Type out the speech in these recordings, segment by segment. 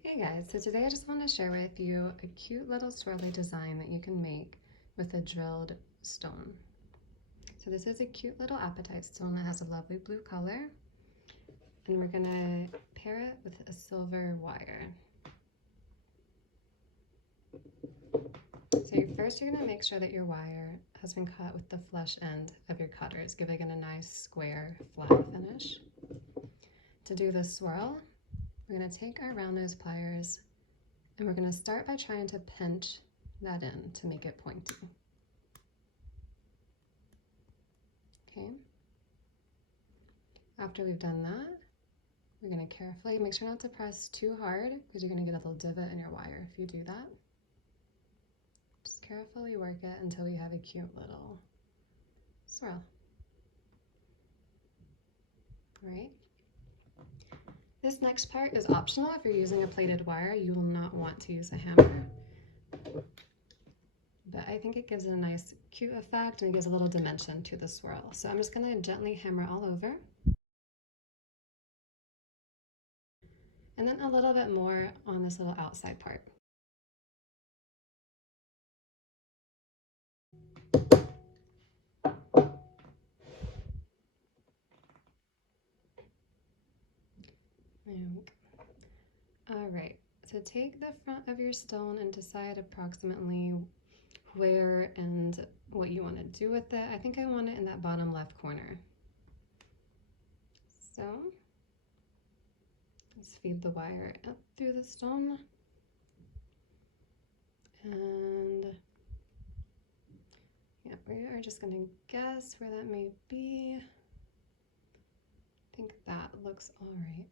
Hey guys, so today I just want to share with you a cute little swirly design that you can make with a drilled stone. So this is a cute little apatite stone that has a lovely blue color, and we're going to pair it with a silver wire. So first you're going to make sure that your wire has been cut with the flush end of your cutters, giving it a nice square flat finish. To do the swirl, we're going to take our round nose pliers and we're going to start by trying to pinch that in to make it pointy. Okay. After we've done that, we're going to carefully make sure not to press too hard because you're going to get a little divot in your wire if you do that. Just carefully work it until we have a cute little swirl. All right. This next part is optional. If you're using a plated wire, you will not want to use a hammer. But I think it gives it a nice cute effect and it gives a little dimension to the swirl. So I'm just going to gently hammer all over. And then a little bit more on this little outside part. All right, so take the front of your stone and decide approximately where and what you want to do with it. I think I want it in that bottom left corner. So let's feed the wire up through the stone. And yeah, we are just going to guess where that may be. I think that looks all right.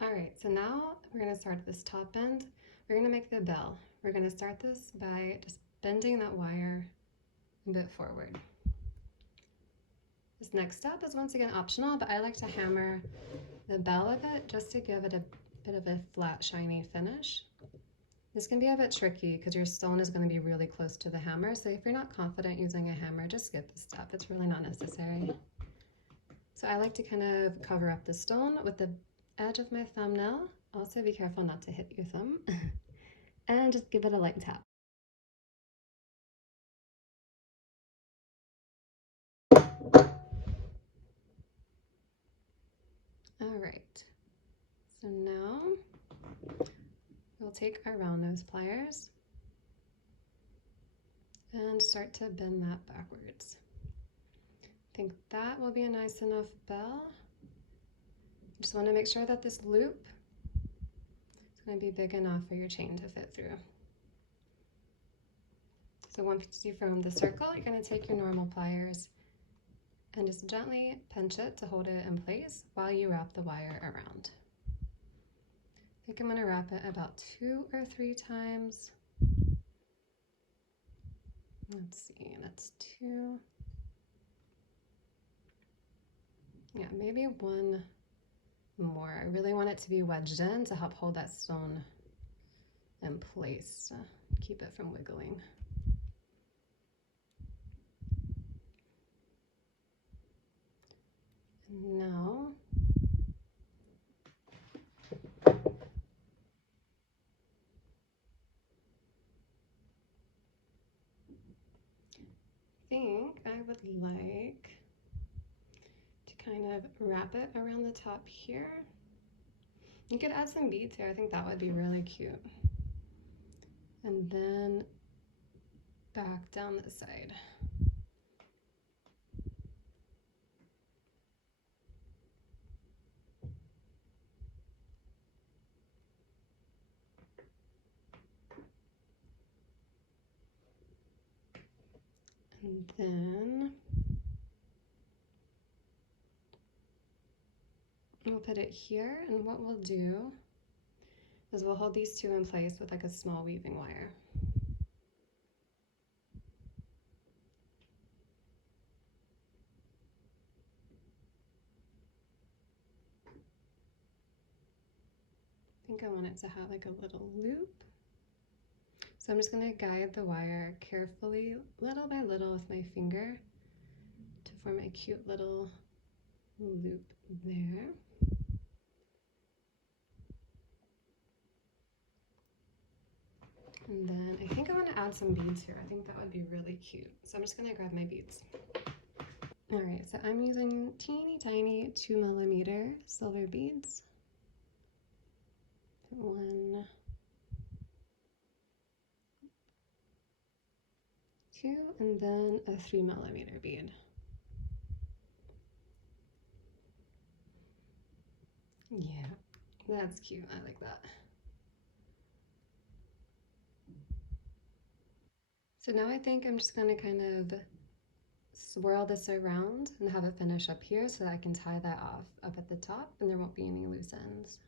All right, so now we're going to start at this top end. We're going to make the bell. We're going to start this by just bending that wire a bit forward. This next step is once again optional, but I like to hammer the bell a bit just to give it a bit of a flat, shiny finish. This can be a bit tricky because your stone is going to be really close to the hammer, so if you're not confident using a hammer, just skip this step. It's really not necessary. So I like to kind of cover up the stone with the edge of my thumbnail. Also be careful not to hit your thumb. And just give it a light tap. All right, so now we'll take our round nose pliers and start to bend that backwards. I think that will be a nice enough bell. Just want to make sure that this loop is going to be big enough for your chain to fit through. So once you form the circle, you're going to take your normal pliers and just gently pinch it to hold it in place while you wrap the wire around. I think I'm going to wrap it about 2 or 3 times. Let's see, that's 2. Yeah, maybe 1 more. I really want it to be wedged in to help hold that stone in place, to keep it from wiggling. And now I think I would like to kind of wrap it around the top here. You could add some beads here. I think that would be really cute. And then back down this side. And then we'll put it here, and what we'll do is we'll hold these 2 in place with like a small weaving wire. I think I want it to have like a little loop. So I'm just going to guide the wire carefully, little by little with my finger, form a cute little loop there. And then I think I want to add some beads here. I think that would be really cute. So I'm just going to grab my beads. All right, so I'm using teeny tiny 2mm silver beads. 1, 2, and then a 3mm bead. Yeah, that's cute. I like that. So now I think I'm just going to kind of swirl this around and have it finish up here so that I can tie that off up at the top and there won't be any loose ends.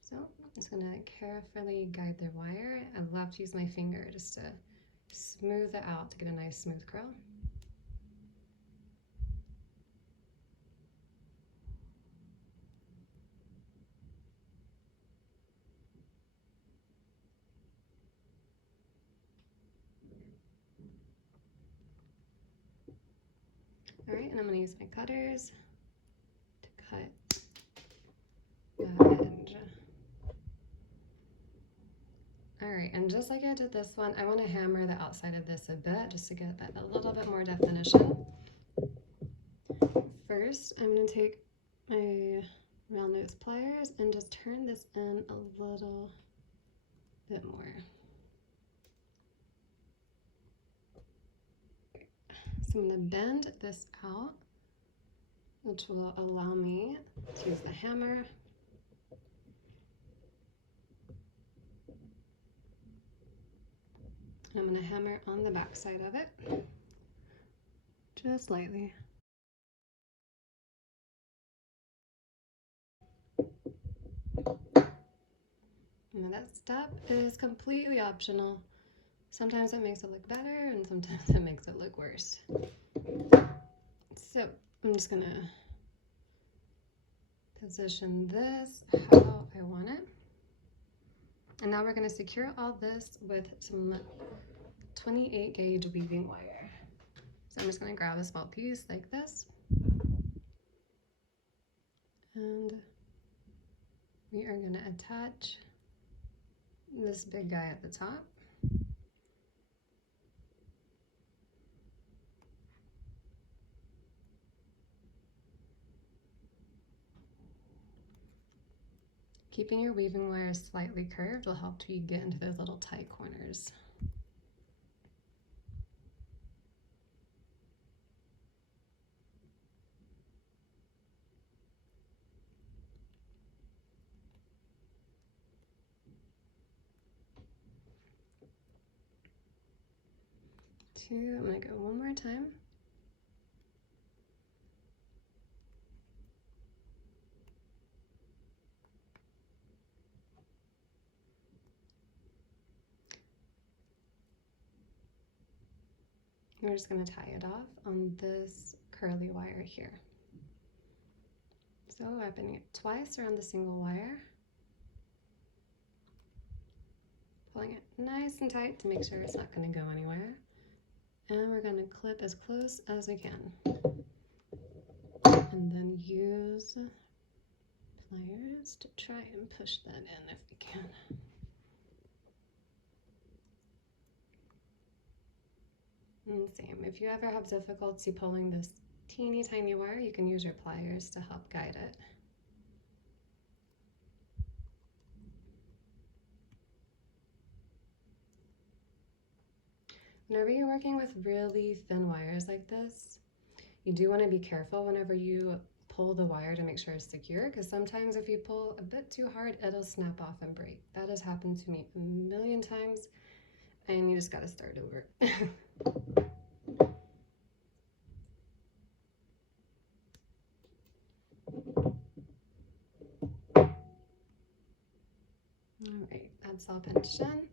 So I'm just going to carefully guide the wire. I love to use my finger just to smooth it out to get a nice smooth curl. All right, and I'm going to use my cutters to cut that edge. All right, and just like I did this one, I want to hammer the outside of this a bit just to get a little bit more definition. First, I'm going to take my round nose pliers and just turn this in a little bit more. So I'm going to bend this out, which will allow me to use the hammer. And I'm going to hammer on the back side of it, just lightly. Now that step is completely optional. Sometimes it makes it look better and sometimes it makes it look worse. So I'm just going to position this how I want it. And now we're going to secure all this with some 28 gauge weaving wire. So I'm just going to grab a small piece like this. And we are going to attach this big guy at the top. Keeping your weaving wire slightly curved will help you get into those little tight corners. I'm going to go one more time. We're just going to tie it off on this curly wire here. So wrapping it twice around the single wire, pulling it nice and tight to make sure it's not going to go anywhere. And we're going to clip as close as we can. And then use pliers to try and push that in if we can. And same, if you ever have difficulty pulling this teeny tiny wire, you can use your pliers to help guide it. Whenever you're working with really thin wires like this, you do want to be careful whenever you pull the wire to make sure it's secure, because sometimes if you pull a bit too hard, it'll snap off and break. That has happened to me a million times, and you just got to start over. All right, that's all pinched in.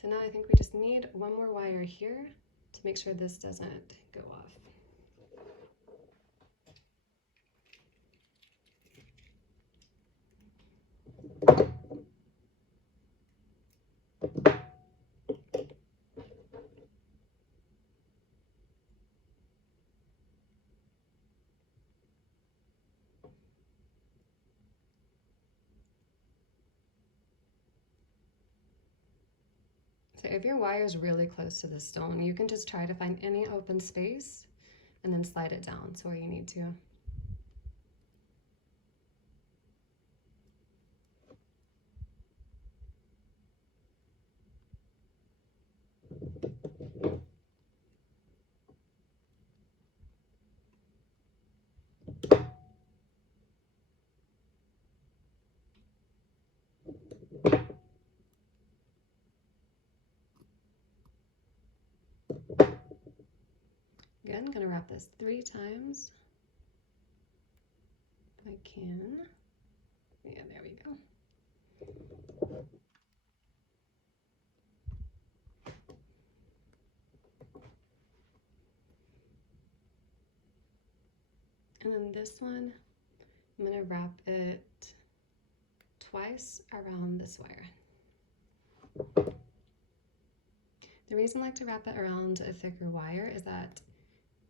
So now I think we just need one more wire here to make sure this doesn't go off. So if your wire is really close to the stone, you can just try to find any open space and then slide it down to where you need to. Again, I'm gonna wrap this 3 times if I can. Yeah, there we go. And then this one, I'm gonna wrap it twice around this wire. The reason I like to wrap it around a thicker wire is that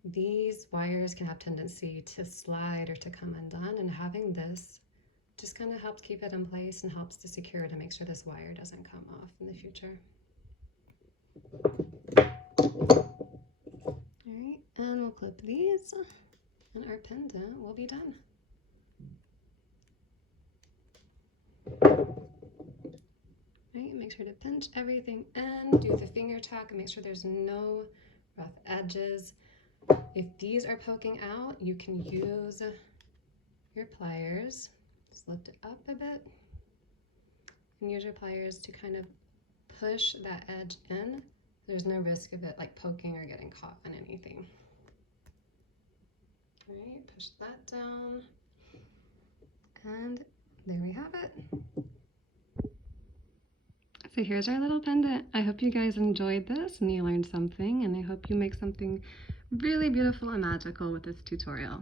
these wires can have tendency to slide or to come undone, and having this just kind of helps keep it in place and helps to secure to make sure this wire doesn't come off in the future. All right, and we'll clip these and our pendant will be done. Right, make sure to pinch everything in, do the finger tuck, and make sure there's no rough edges. If these are poking out, you can use your pliers. Just lift it up a bit and use your pliers to kind of push that edge in. There's no risk of it like poking or getting caught on anything. All right, push that down. And there we have it. So here's our little pendant. I hope you guys enjoyed this and you learned something, and I hope you make something really beautiful and magical with this tutorial.